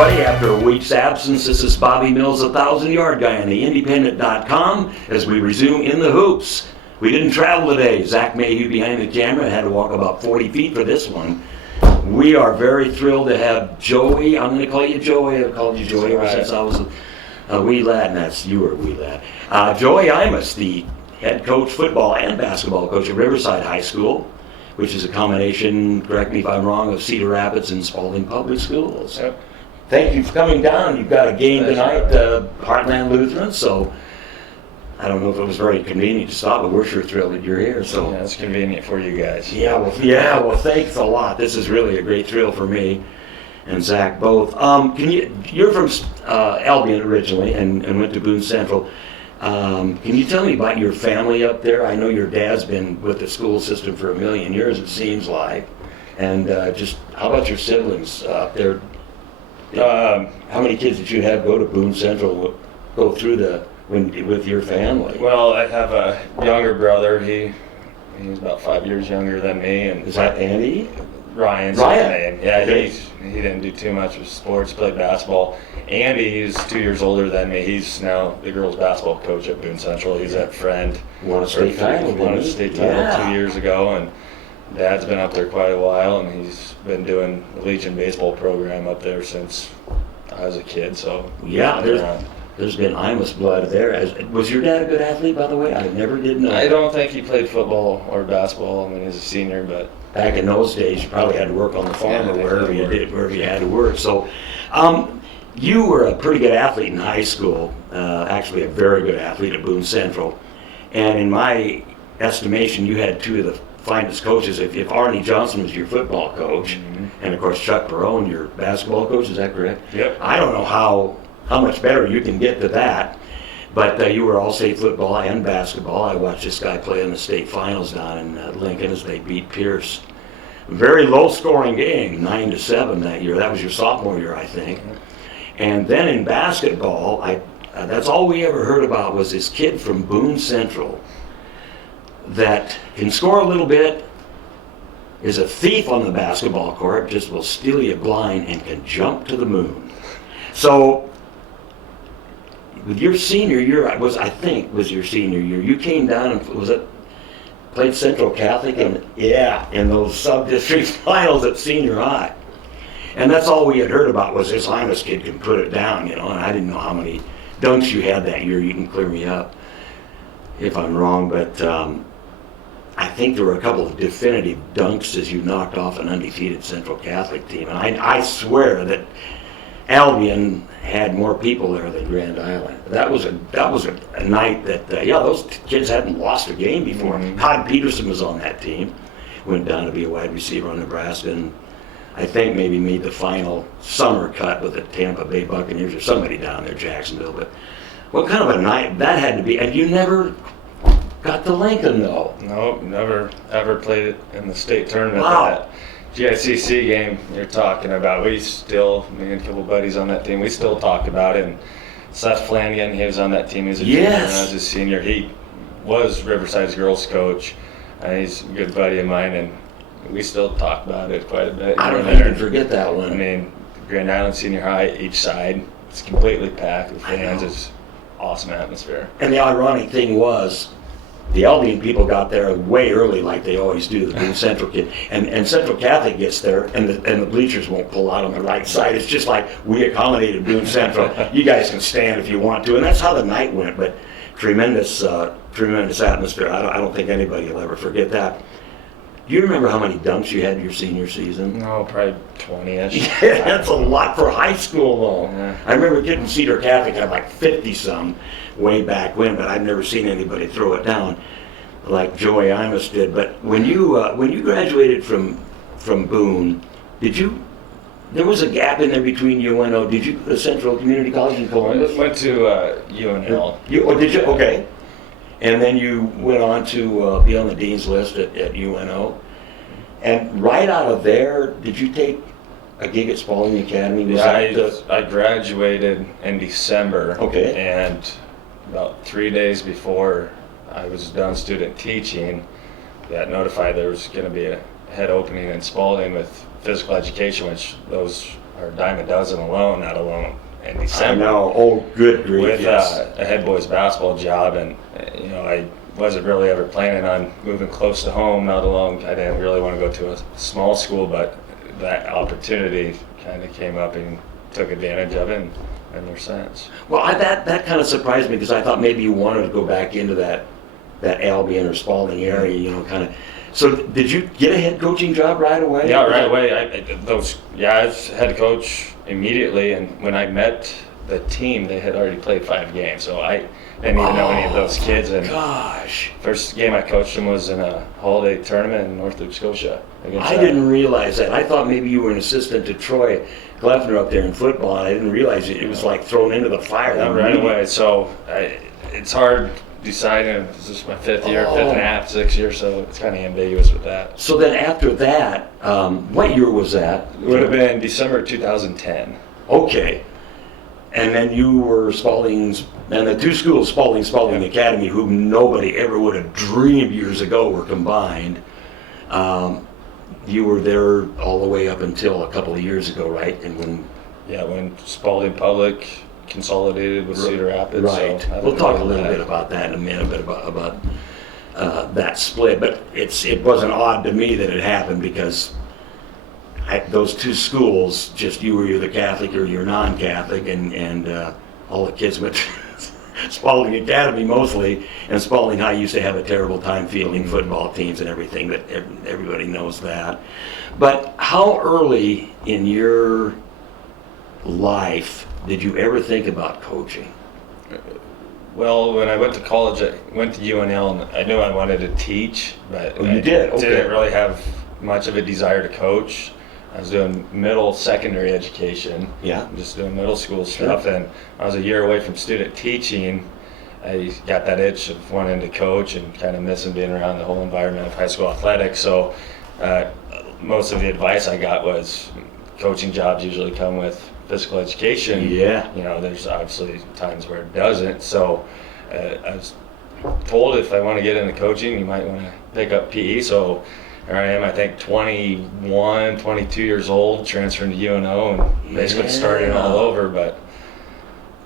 everybody. After a week's absence, this is Bobby Mills, 1,000-yard guy on the Independent.com as we resume In the Hoops. We didn't travel today. Zach Mayhew behind the camera had to walk about 40 feet for this one. We are very thrilled to have Joey. I'm going to call you Joey. I've called you Joey ever since I was a wee lad, and that's you were a wee lad. Joey Imus, the head coach, football and basketball coach at Riverside High School, which is a combination, correct me if I'm wrong, of Cedar Rapids and Spalding Public Schools. Yep. Thank you for coming down. You've got a game tonight, Heartland Lutheran, so I don't know if it was very convenient to stop, but we're sure thrilled that you're here. So yeah, it's convenient for you guys. Well, thanks a lot. This is really a great thrill for me and Zach both. You're from Albion originally and went to Boone Central. Can you tell me about your family up there? I know your dad's been with the school system for a million years, it seems like. And just how about your siblings up there? How many kids did you have go to Boone Central, go through with your family? Well, I have a younger brother. He's about 5 years younger than me. And is that Andy? Ryan's his name. Yeah, okay. He didn't do too much with sports, played basketball. Andy, he's 2 years older than me. He's now the girls' basketball coach at Boone Central. He's at Friend. Won a state title 2 years ago, and Dad's been up there quite a while, and he's been doing the Legion baseball program up there since I was a kid. So yeah, there's been Imus blood there. Was your dad a good athlete, by the way? I never did know. I don't think he played football or basketball when he was a senior, but back in those days, you probably had to work on the farm or wherever you had to work. So, you were a pretty good athlete in high school, actually a very good athlete at Boone Central. And in my estimation, you had two of the finest coaches. If Arnie Johnson was your football coach, and of course Chuck Barone, your basketball coach, is that correct? Yep. I don't know how much better you can get to that. But you were all-state football and basketball. I watched this guy play in the state finals down in Lincoln as they beat Pierce. Very low-scoring game, 9-7 that year. That was your sophomore year, I think. And then in basketball, that's all we ever heard about was this kid from Boone Central that can score a little bit, is a thief on the basketball court, just will steal you blind, and can jump to the moon. So with your senior year, I think was your senior year, you came down and played Central Catholic in those sub-district finals at senior high. And that's all we had heard about was this Imus kid can put it down, and I didn't know how many dunks you had that year. You can clear me up if I'm wrong, but I think there were a couple of definitive dunks as you knocked off an undefeated Central Catholic team. And I swear that Albion had more people there than Grand Island. That was a night that those kids hadn't lost a game before. Todd Peterson was on that team, went down to be a wide receiver on Nebraska, and I think maybe made the final summer cut with the Tampa Bay Buccaneers or somebody down there, Jacksonville. But what kind of a night that had to be? And you never got to Lincoln, though. Nope, never ever played it in the state tournament. Wow. That GICC game you're talking about, me and a couple buddies on that team, we still talk about it. And Seth Flanagan, he was on that team. He was a junior when I was a senior. He was Riverside's girls coach. He's a good buddy of mine, and we still talk about it quite a bit. I don't even forget that one. I mean, Grand Island Senior High, each side, it's completely packed with fans. It's awesome atmosphere. And the ironic thing was, the Albion people got there way early, like they always do, the Boone Central kid. And Central Catholic gets there, and the bleachers won't pull out on the right side. It's just like, we accommodated Boone Central. You guys can stand if you want to. And that's how the night went, but tremendous atmosphere. I don't think anybody will ever forget that. Do you remember how many dunks you had your senior season? No, probably 20-ish. Yeah, that's a lot for high school, though. Yeah. I remember a kid from Cedar Catholic had like 50-some way back when, but I've never seen anybody throw it down like Joey Imus did. But when you graduated from Boone, there was a gap in there between UNO. Did you go to Central Community College in Columbus? Went to UNL. Did you? Okay. And then you went on to be on the dean's list at UNO. And right out of there, did you take a gig at Spalding Academy? I graduated in December. Okay. And about 3 days before I was done student teaching, got notified there was going to be a head opening in Spalding with physical education, which those or a dime a dozen alone, not alone in I December. know. Oh, good grief, With yes. a head boys basketball job, and I wasn't really ever planning on moving close to home, not alone. I didn't really want to go to a small school, but that opportunity kind of came up and took advantage of it, and ever since. Well, that kind of surprised me because I thought maybe you wanted to go back into that Albion or Spalding area, kind of. So did you get a head coaching job right away? Yeah, right away. I was head coach immediately, and when I met the team, they had already played 5 games, so I didn't even know any of those kids. And gosh, first game I coached them was in a holiday tournament in North Loop, Scotia. I didn't realize that. I thought maybe you were an assistant to Troy Gleffner up there in football, and I didn't realize it was like thrown into the fire. Yeah, right away. So it's hard deciding. Is this my 5th year, 5th and a half, 6th year? So it's kind of ambiguous with that. So then after that, what year was that? It would have been December 2010. Okay. And then you were Spalding's, and the two schools, Spalding Academy, whom nobody ever would have dreamed years ago were combined. You were there all the way up until a couple of years ago, right? And when Spalding Public consolidated with Cedar Rapids. Right. So We'll talk a little bit about that in a minute, about that split. But it wasn't odd to me that it happened because those two schools, just you were either Catholic or you're non-Catholic, and all the kids went to Spalding Academy mostly, and Spalding High used to have a terrible time fielding football teams and everything, that everybody knows that. But how early in your life did you ever think about coaching? Well, when I went to college, I went to UNL, and I knew I wanted to teach, but you did? Okay. Didn't really have much of a desire to coach. I was doing middle, secondary education. Yeah. Just doing middle school stuff, and I was a year away from student teaching. I got that itch of wanting to coach and kind of missing being around the whole environment of high school athletics. So most of the advice I got was coaching jobs usually come with physical education. Yeah. There's obviously times where it doesn't. So I was told if I want to get into coaching, you might want to pick up PE. So here I am, I think 21, 22 years old, transferring to UNO and basically starting all over. But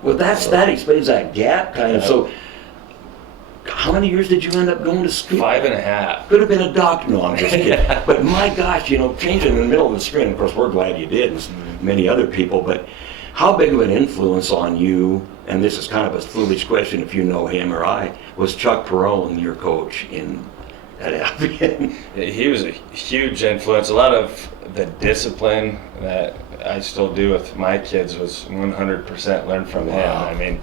well, that explains that gap kind of. So how many years did you end up going to school? 5.5. Could have been a doctor. No, I'm just kidding. But my gosh, changing in the middle of the spring. Of course, we're glad you did, and many other people. But how big of an influence on you? And this is kind of a foolish question if you know him or I. Was Chuck Perone your coach at Albion? He was a huge influence. A lot of the discipline that I still do with my kids was 100% learned from him. Wow. I mean,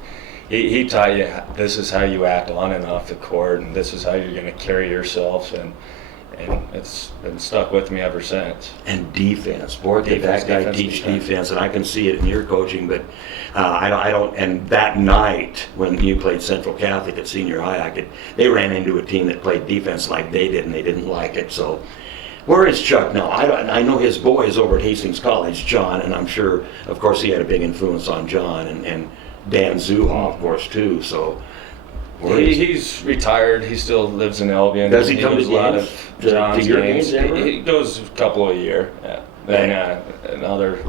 he taught you this is how you act on and off the court, and this is how you're going to carry yourself, and it's been stuck with me ever since. And defense, boy, did that guy teach defense, and I can see it in your coaching. But I don't. And that night when you played Central Catholic at senior high, they ran into a team that played defense like they did, and they didn't like it. So, where is Chuck now? I know his boy is over at Hastings College, John, and I'm sure, of course, he had a big influence on John and Dan Zuha, of course, too. So. He's retired. He still lives in Albion. Does he come to a lot games? of John's to your games? ever? He goes a couple a year. Yeah. Then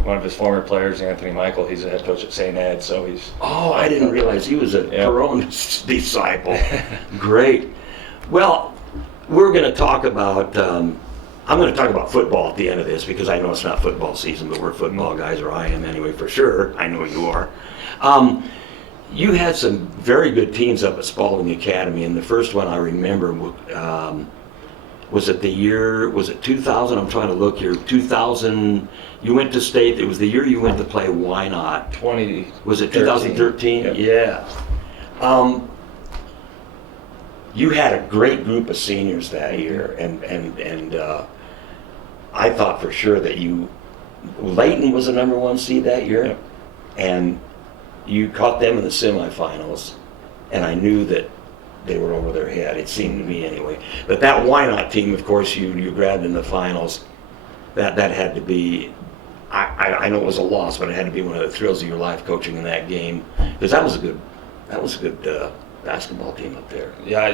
one of his former players, Anthony Michael, he's a head coach at St. Ed, so he's. Oh, I didn't realize he was a Perone disciple. Great. Well, we're going to talk about. I'm going to talk about football at the end of this because I know it's not football season, but we're football guys, or I am anyway, for sure. I know you are. You had some very good teams up at Spalding Academy, and the first one I remember was it 2000? I'm trying to look here. 2000, you went to state. It was the year you went to play Why Not? Was it 2013? Yep. Yeah. You had a great group of seniors that year, and I thought for sure that Layton was the number 1 seed that year, Yep. and you caught them in the semifinals, and I knew that they were over their head. It seemed to me anyway. But that Why Not team, of course, you grabbed in the finals. That had to be. I know it was a loss, but it had to be one of the thrills of your life coaching in that game, because that was a good basketball team up there. Yeah,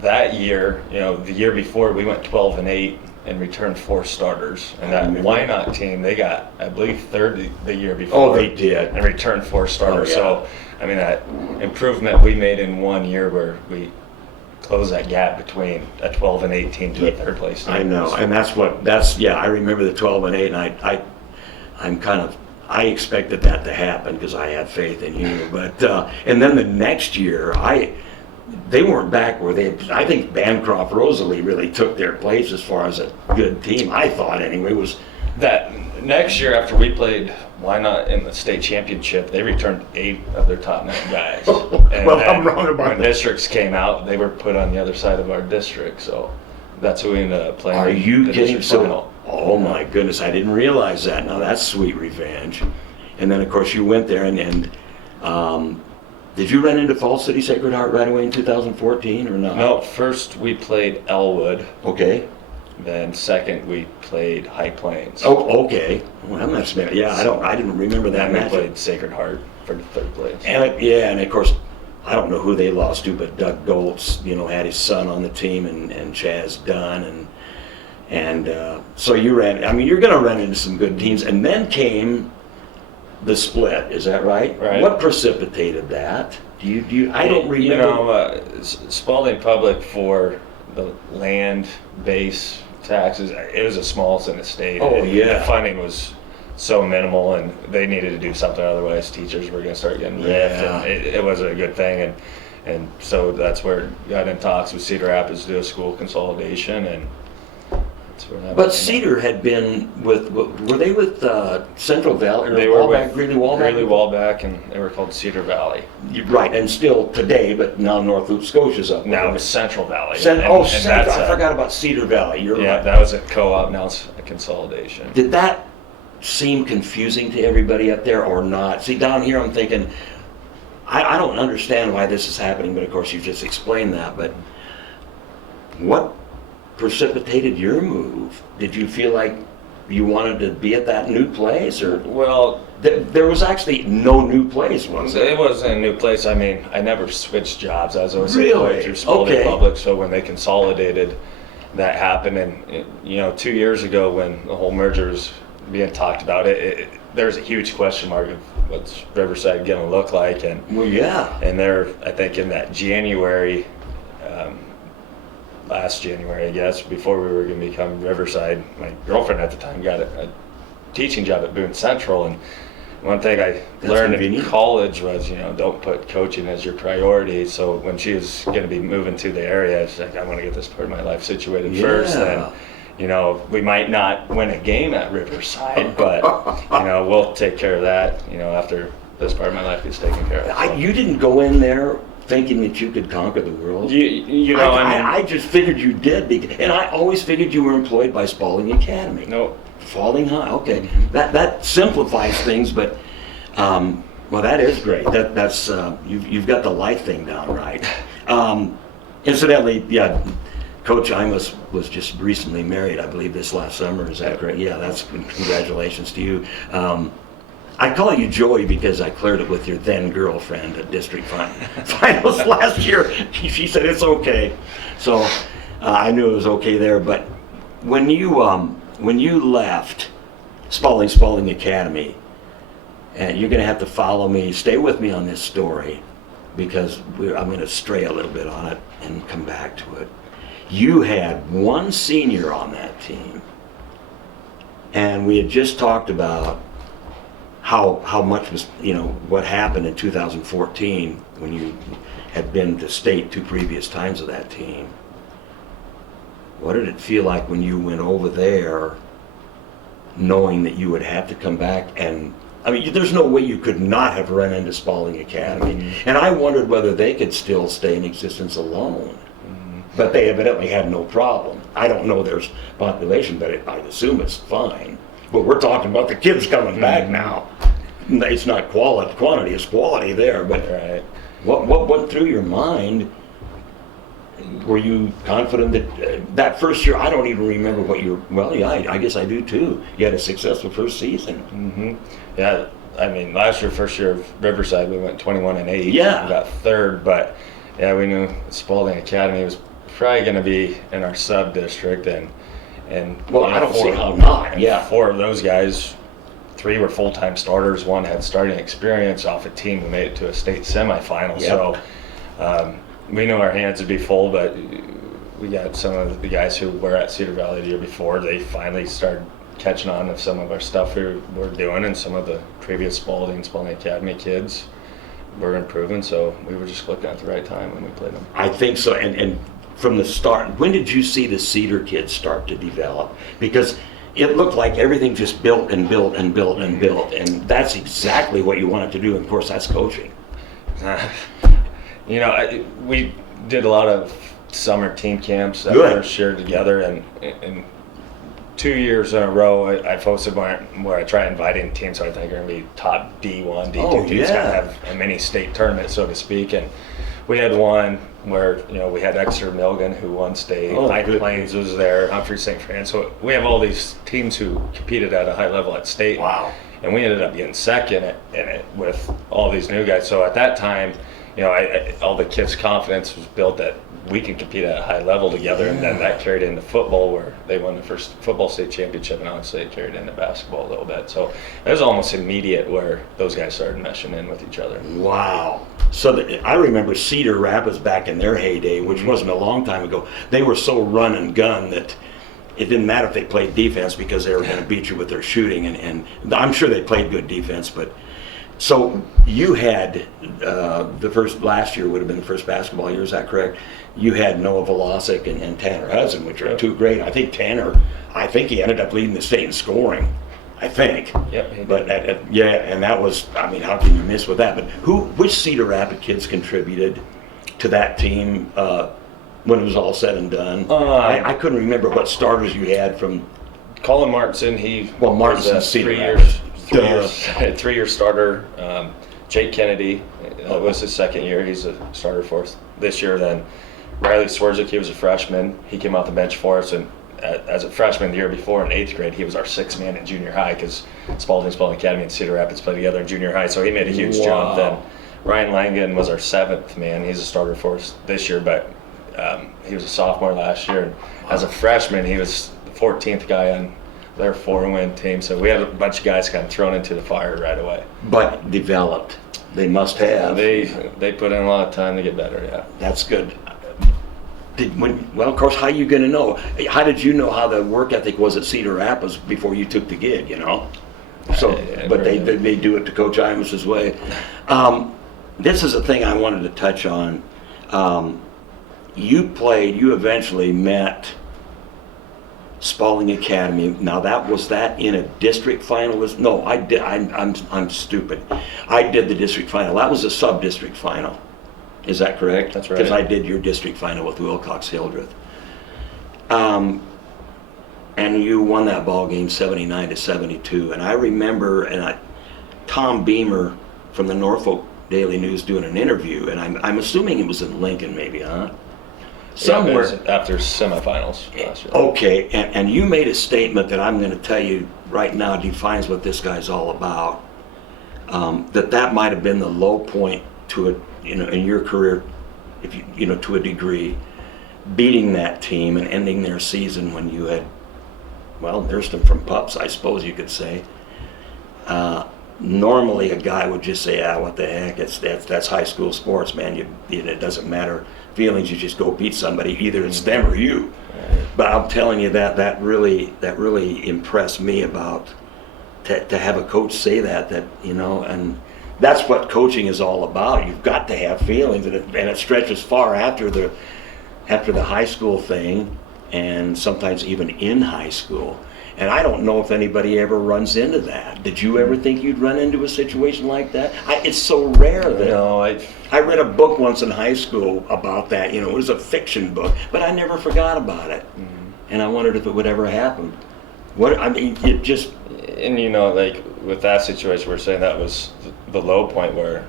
that year, the year before we went 12-8 and returned 4 starters. And I that remember. Why Not team, they got, I believe, third the year before. Oh, they did. And returned 4 starters. Oh, yeah. So, I mean, that improvement we made in 1 year where we closed that gap between a 12 and 8 team to a third place team. I know, and I remember the 12 and 8, and I expected that to happen because I had faith in you. But and then the next year, they weren't back where I think Bancroft Rosalie really took their place as far as a good team. I thought anyway was that next year after we played Why Not in the state championship, they returned 8 of their top 9 guys. And well, then I'm wrong about when that. districts came out, they were put on the other side of our district. So that's who we ended up playing. Are you the kidding? district final. Oh my goodness, I didn't realize that. Now that's sweet revenge. And then of course you went there and did you run into Falls City Sacred Heart right away in 2014 or not? No, first we played Elwood. Okay. Then second we played High Plains. Oh, okay. Well, that's I didn't remember that Then we match. played Sacred Heart for the third place. And of course, I don't know who they lost to, but Doug Goltz, had his son on the team, and Chaz Dunn, and so you ran. I mean, you're going to run into some good teams, and then came the split. Is that right? Right. What precipitated that? Do you? I don't remember. Spalding Public for the land base taxes. It was the smallest in the state. Oh, yeah. The funding was so minimal, and they needed to do something. Otherwise, teachers were going to start getting ripped. Yeah. And it wasn't a good thing, and so that's where got in talks with Cedar Rapids to do a school consolidation, and that's where that. But Cedar had been were they with Central Valley or They were Wallback, with Greeley Wallback? Greeley Wallback, and they were called Cedar Valley. Right, and still today, but now North Loop Scotia's up. Now there. it's Central Valley. Central. And Central. that's I forgot about Cedar Valley. You're Yeah, right. that was a co-op. Now it's a consolidation. Did that seem confusing to everybody up there or not? See, down here I'm thinking, I don't understand why this is happening, but of course you just explained that. But what precipitated your move? Did you feel like you wanted to be at that new place, or Well, there was actually no new place, was there? it wasn't a new place. I mean, I never switched jobs. I was always Really? employed through Spalding Okay. Public. So when they consolidated, that happened. And 2 years ago when the whole merger was being talked about, there's a huge question mark of what's Riverside going to look like. And Well, yeah. they're, I think, in that January, last January, I guess, before we were going to become Riverside, my girlfriend at the time got a teaching job at Boone Central, and one thing I That's learned convenient. in college was, don't put coaching as your priority. So when she was going to be moving to the area, she's like, I want to get this part of my life situated first. Yeah. And, we might not win a game at Riverside, but, we'll take care of that, after this part of my life gets taken care of. So. You didn't go in there thinking that you could conquer the world. I just figured you did, and I always figured you were employed by Spalding Academy. No. Spalding High, okay. That simplifies things, but well, that is great. That's you've got the life thing down right. Incidentally, yeah, Coach Imus was just recently married, I believe, this last summer. Is that correct? Yeah, that's congratulations to you. I call you Joey because I cleared it with your then girlfriend at district finals last year. She said it's okay, so I knew it was okay there. But when you left Spalding Academy, and you're going to have to follow me, stay with me on this story, because I'm going to stray a little bit on it and come back to it. You had one senior on that team, and we had just talked about how much was, what happened in 2014 when you had been to state 2 previous times of that team. What did it feel like when you went over there, knowing that you would have to come back? And I mean, there's no way you could not have run into Spalding Academy. Mm-hmm. And I wondered whether they could still stay in existence alone. Mm-hmm. But they evidently had no problem. I don't know their population, but I assume it's fine. But we're talking about the kids coming back now. It's not quantity, it's quality there. But Right. What went through your mind? Were you confident that first year? I don't even remember what you were. Well, yeah, I guess I do too. You had a successful first season. Mm-hmm. Yeah, I mean, last year, first year of Riverside, we went 21-8. Yeah. We got third, but yeah, we knew Spalding Academy was probably going to be in our sub district, and And Well, I don't see how not. Yeah. 4 of those guys, 3 were full-time starters. 1 had starting experience off a team who made it to a state semifinal. Yep. So we knew our hands would be full, but we got some of the guys who were at Cedar Valley the year before. They finally started catching on to some of our stuff we were doing, and some of the previous Spalding Academy kids were improving. So we were just looking at the right time when we played them. I think so. And from the start, when did you see the Cedar kids start to develop? Because it looked like everything just built and built and built and built, and that's exactly what you wanted to do. And of course, that's coaching. We did a lot of summer team camps that Good. were shared together, and 2 years in a row, I posted where I try inviting teams who I think are going to be top D1, D2 teams, kind of have a mini state tournament, so to speak. And we had one where we had Exeter Milligan who won state, High Plains was there, Humphrey St. Francis. So we have all these teams who competed at a high level at state. Wow. And we ended up getting second in it with all these new guys. So at that time, all the kids' confidence was built that we can compete at a high level together, and then that carried into football, where they won the first football state championship, and obviously it carried into basketball a little bit. So it was almost immediate where those guys started meshing in with each other. Wow. So I remember Cedar Rapids back in their heyday, which wasn't a long time ago. They were so run and gun that it didn't matter if they played defense, because they were going to beat you with their shooting, and I'm sure they played good defense. But so you had last year would have been the first basketball year, is that correct? You had Noah Velocic and Tanner Hudson, which are two great. I think Tanner, he ended up leading the state in scoring, I think. Yep, he did. But and that was, how can you miss with that? But which Cedar Rapids kids contributed to that team when it was all said and done? I couldn't remember what starters you had from. Colin Martinson, Martinson's was a Cedar 3-year starter. Jake Kennedy, that was his second year. He's a starter for us this year. Then Riley Swerzik, he was a freshman. He came off the bench for us, and as a freshman the year before in 8th grade, he was our 6th man in junior high, because Spalding Academy and Cedar Rapids played together in junior high, so he made a huge jump. Then Ryan Langen was our 7th man. He's a starter for us this year, but he was a sophomore last year. And as a freshman, he was the 14th guy on their 4-win team. So we had a bunch of guys kind of thrown into the fire right away. But developed. They must have. They put in a lot of time to get better, yeah. That's good. Of course, how are you going to know? How did you know how the work ethic was at Cedar Rapids before you took the gig, So, but they do it to Coach Imus's way. This is a thing I wanted to touch on. You eventually met Spalding Academy. Now was that in a district final? No, I did. I'm stupid. I did the district final. That was a sub-district final. Is that correct? That's right. Because I did your district final with Wilcox Hildreth. And you won that ball game 79-72. And I remember, Tom Beamer from the Norfolk Daily News doing an interview, and I'm assuming it was in Lincoln, maybe, huh? Somewhere after semifinals last year. Okay, and you made a statement that I'm going to tell you right now defines what this guy's all about. That might have been the low point to it, in your career, if to a degree, beating that team and ending their season when you had, nursed them from pups, I suppose you could say. Normally, a guy would just say, what the heck? That's high school sports, man. It doesn't matter feelings. You just go beat somebody. Either it's them or you. Right. But I'm telling you that really impressed me about to have a coach say that and that's what coaching is all about. You've got to have feelings, and it stretches far after the high school thing, and sometimes even in high school. And I don't know if anybody ever runs into that. Did you ever think you'd run into a situation like that? It's so rare that. No, I read a book once in high school about that. It was a fiction book, but I never forgot about it. Mm-hmm. And I wondered if it would ever happen. It just. And with that situation, we're saying that was the low point where,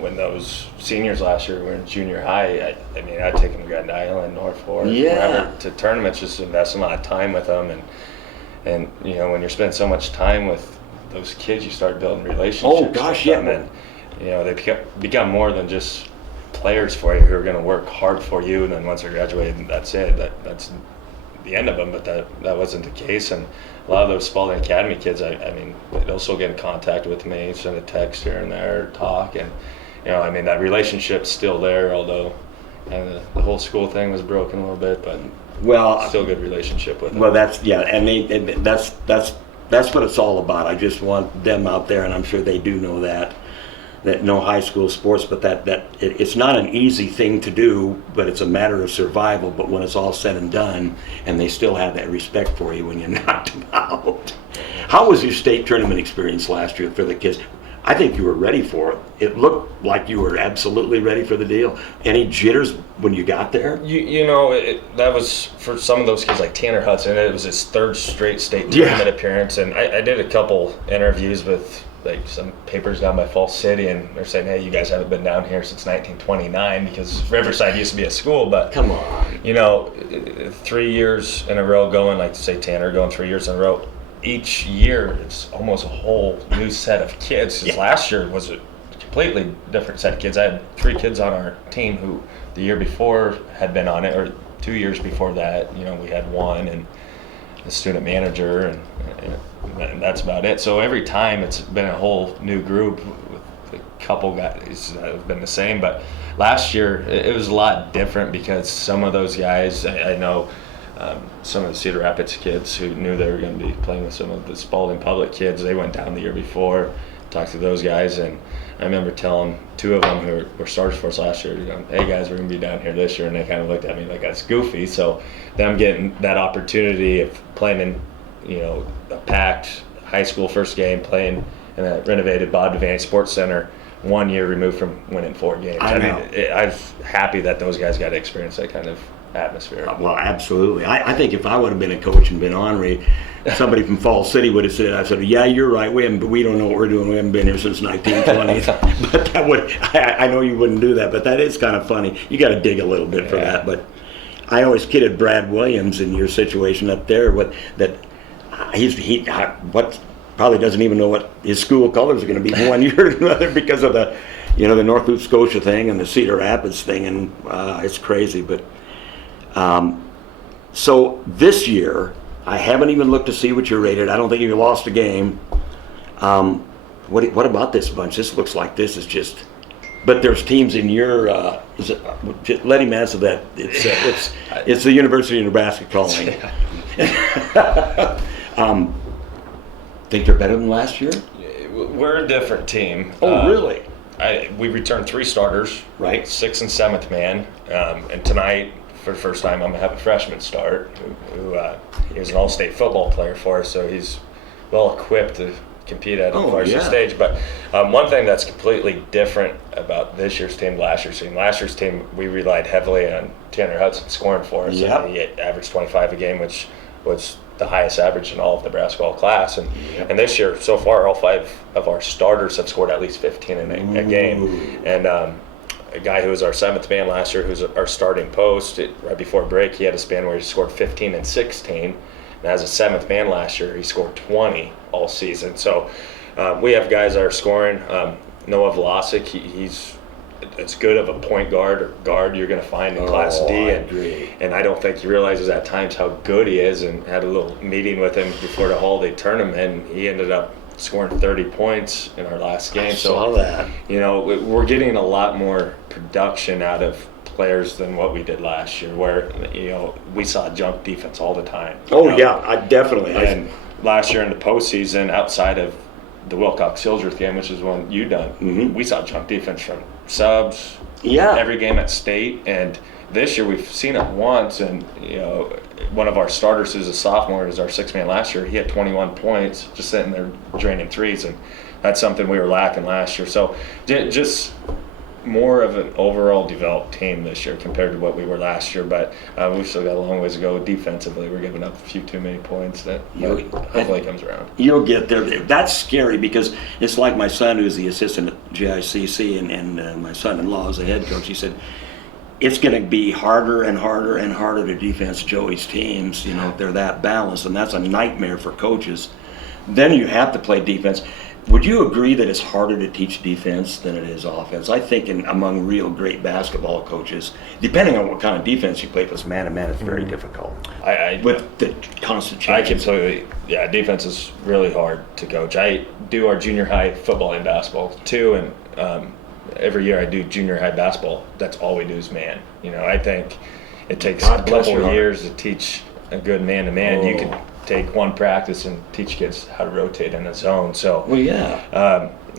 when those seniors last year were in junior high, I'd take them to Grand Island, Norfolk, wherever, to tournaments, just invest a lot of time with them. And when you're spending so much time with those kids, you start building relationships. Oh gosh, yeah. And they become more than just players for you who are going to work hard for you. And then once they're graduated, that's it. That's the end of them, but that wasn't the case. And a lot of those Spalding Academy kids, I mean, they'll still get in contact with me, send a text here and there, talk, and I mean, that relationship's still there, although the whole school thing was broken a little bit, but still good relationship with them. Well, that's that's what it's all about. I just want them out there, and I'm sure they do know that know high school sports, but that it's not an easy thing to do, but it's a matter of survival. But when it's all said and done, and they still have that respect for you when you knocked them out. How was your state tournament experience last year for the kids? I think you were ready for it. It looked like you were absolutely ready for the deal. Any jitters when you got there? That was for some of those kids like Tanner Hudson. It was his third straight state tournament appearance, and I did a couple interviews with like some papers down by Falls City, and they're saying, hey, you guys haven't been down here since 1929 because Riverside used to be a school, but come on, 3 years in a row going, like say Tanner going 3 years in a row. Each year it's almost a whole new set of kids. Last year was a completely different set of kids. I had 3 kids on our team who the year before had been on it, or 2 years before that, we had one, and the student manager, and that's about it. So every time it's been a whole new group with a couple guys that have been the same. But last year it was a lot different because some of those guys, I know some of the Cedar Rapids kids who knew they were going to be playing with some of the Spalding Public kids, they went down the year before, talked to those guys, and I remember telling 2 of them who were starters for us last year, hey guys, we're going to be down here this year, and they kind of looked at me like that's goofy. So them getting that opportunity of playing in, a packed high school first game, playing in a renovated Bob Devaney Sports Center, 1 year removed from winning 4 games. I mean, I'm happy that those guys got to experience that kind of atmosphere. Well, absolutely. I think if I would have been a coach and been ornery, somebody from Falls City would have said, I said, yeah, you're right. We don't know what we're doing. We haven't been here since 1920s. But I know you wouldn't do that, but that is kind of funny. You got to dig a little bit for that. But I always kidded Brad Williams in your situation up there he probably doesn't even know what his school colors are going to be from 1 year to another because of the North Loop Scotia thing and the Cedar Rapids thing, and it's crazy. But so this year, I haven't even looked to see what you're rated. I don't think you lost a game. What about this bunch? This looks like this is just. But there's teams in your. Let him answer that. It's the University of Nebraska calling. Think they're better than last year? We're a different team. Oh, really? We returned 3 starters. Right. 6th and 7th man, and tonight, for the first time, I'm going to have a freshman start who he was an all-state football player for us, so he's well equipped to compete at a varsity stage. But one thing that's completely different about this year's team, last year's team, we relied heavily on Tanner Hudson scoring for us. Yep. And he averaged 25 a game, which was the highest average in all of the basketball class. And this year, so far, all 5 of our starters have scored at least 15 in a game. And a guy who was our 7th man last year, who's our starting post, right before break, he had a span where he scored 15 and 16. And as a 7th man last year, he scored 20 all season. So we have guys that are scoring. Noah Vlasic, he's as good of a point guard or guard you're going to find in Class D. And I don't think he realizes at times how good he is, and had a little meeting with him before the holiday tournament, and he ended up scoring 30 points in our last game. I saw that. We're getting a lot more production out of players than what we did last year, where we saw junk defense all the time. I definitely. And last year in the postseason, outside of the Wilcox-Hildreth game, which is one you done, we saw junk defense from subs. Every game at state, and this year we've seen it once. And one of our starters, who's a sophomore, is our 6th man last year. He had 21 points, just sitting there draining threes, and that's something we were lacking last year. So just more of an overall developed team this year compared to what we were last year, but we've still got a long ways to go defensively. We're giving up a few too many points. That hopefully comes around. You'll get there. That's scary because it's like my son, who's the assistant at GICC, and my son-in-law is the head coach. He said it's going to be harder and harder and harder to defense Joey's teams. If they're that balanced, and that's a nightmare for coaches. Then you have to play defense. Would you agree that it's harder to teach defense than it is offense? I think among real great basketball coaches, depending on what kind of defense you play, because man-to-man is very difficult. With the constant changes. Defense is really hard to coach. I do our junior high football and basketball too, and every year I do junior high basketball. That's all we do is man. I think it takes a couple of years to teach a good man-to-man. You can take one practice and teach kids how to rotate in a zone. So,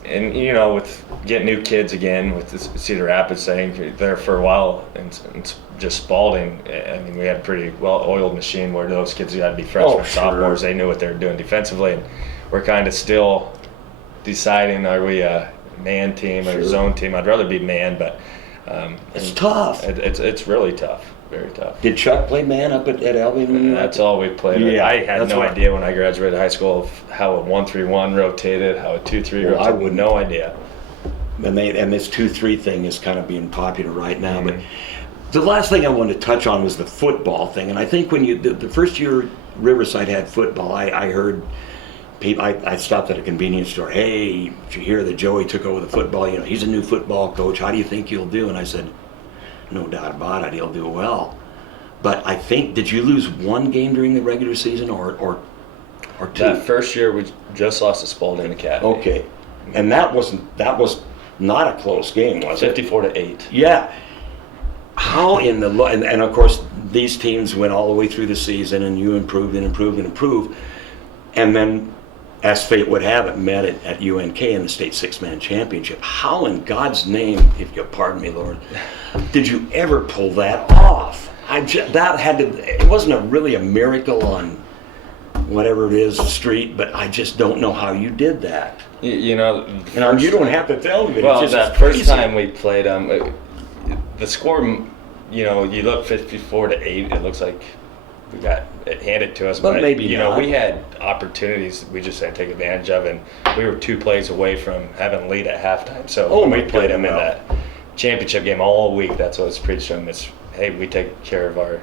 and with getting new kids again, with this Cedar Rapids saying there for a while, and just Spalding, I mean, we had a pretty well-oiled machine where those kids got to be freshmen, sophomores. They knew what they were doing defensively, and we're kind of still deciding, are we a man team or a zone team? I'd rather be man, but it's tough. It's really tough. Very tough. Did Chuck play man up at Albion? That's all we played. Yeah, I had no idea when I graduated high school of how a 1-3-1 rotated, how a 2-3 rotated. I would no idea. And this 2-3 thing is kind of being popular right now. But the last thing I wanted to touch on was the football thing. And I think when the first year Riverside had football, I heard people. I stopped at a convenience store. Hey, did you hear that Joey took over the football? He's a new football coach. How do you think he'll do? And I said, no doubt about it, he'll do well. But I think, did you lose one game during the regular season or two? That first year we just lost to Spalding Academy. Okay, and that was not a close game, was it? 54-8. Yeah. How and of course these teams went all the way through the season, and you improved and improved and improved, and then, as fate would have it, met at UNK in the state six-man championship. How in God's name, if you'll pardon me, Lord, did you ever pull that off? It wasn't really a miracle on whatever it is, street, but I just don't know how you did that. You don't have to tell me. Well, that first time we played, the score, you look 54-8, it looks like we got it handed to us, but maybe not. We had opportunities we just had to take advantage of, and we were 2 plays away from having a lead at halftime. So when we played them in that championship game all week, that's what it's preached to them. It's, hey, we take care of our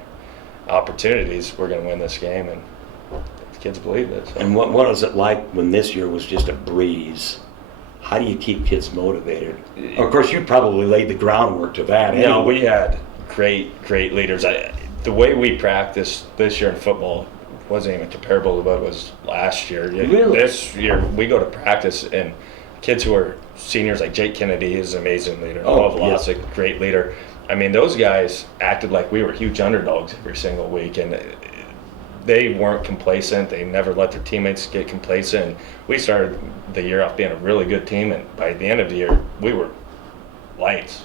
opportunities, we're going to win this game, and the kids believe it. So. And what was it like when this year was just a breeze? How do you keep kids motivated? Of course, you probably laid the groundwork to that. No, we had great leaders. The way we practiced this year in football wasn't even comparable to what it was last year. Really? This year, we go to practice, and kids who are seniors, like Jake Kennedy, is an amazing leader. Noah Vlasic, great leader. I mean, those guys acted like we were huge underdogs every single week, and they weren't complacent. They never let their teammates get complacent. And we started the year off being a really good team, and by the end of the year, we were lights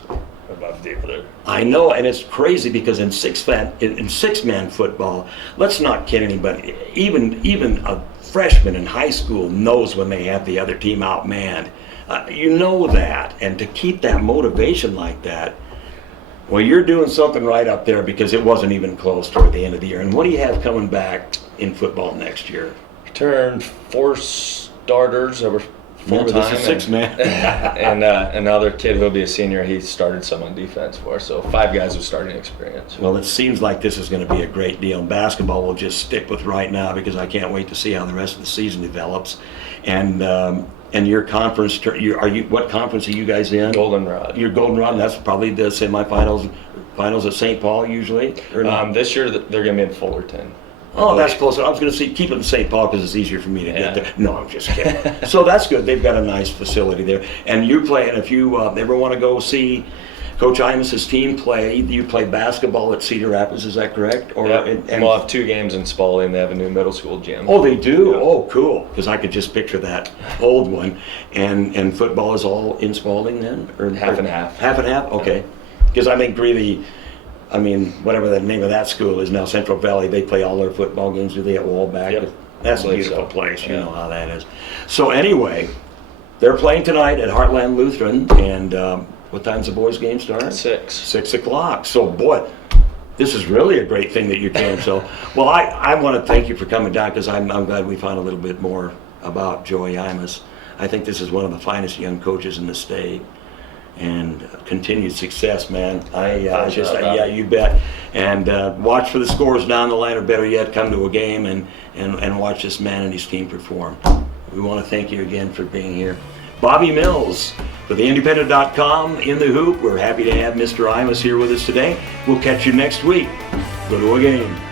above the other. I know, and it's crazy because in six-man football, let's not kid anybody. Even a freshman in high school knows when they have the other team outmanned. You know that, and to keep that motivation like that, well, you're doing something right up there because it wasn't even close toward the end of the year. And what do you have coming back in football next year? Turned 4 starters that were full-time. This is 6-man. and another kid who'll be a senior, he started some on defense for us. So 5 guys with starting experience. Well, it seems like this is going to be a great deal. And basketball we'll just stick with right now because I can't wait to see how the rest of the season develops. And your conference, what conference are you guys in? Goldenrod. Your Goldenrod, that's probably the semifinals, finals at St. Paul usually? This year they're going to be in Fullerton. Oh, that's close. I was going to say keep it in St. Paul because it's easier for me to get there. No, I'm just kidding. So that's good. They've got a nice facility there. And you play, and if you ever want to go see Coach Imus's team play, you play basketball at Cedar Rapids, is that correct? Or and we'll have 2 games in Spalding. They have a new middle school gym. Oh, they do? Yeah. Oh, cool. Because I could just picture that old one. And football is all in Spalding then? Half and half. Half and half? Okay. Because I think really, whatever the name of that school is now, Central Valley, they play all their football games, do they, at Wallback? Yep. That's a beautiful place. You know how that is. So anyway, they're playing tonight at Heartland Lutheran, and what time's the boys' game start? 6. 6 o'clock. So, boy, this is really a great thing that you came. So, well, I want to thank you for coming down because I'm glad we found a little bit more about Joey Imus. I think this is one of the finest young coaches in the state. And continued success, man. Yeah, you bet. And watch for the scores down the line, or better yet, come to a game and watch this man and his team perform. We want to thank you again for being here. Bobby Mills for theindependent.com in the hoop. We're happy to have Mr. Imus here with us today. We'll catch you next week. Go to a game.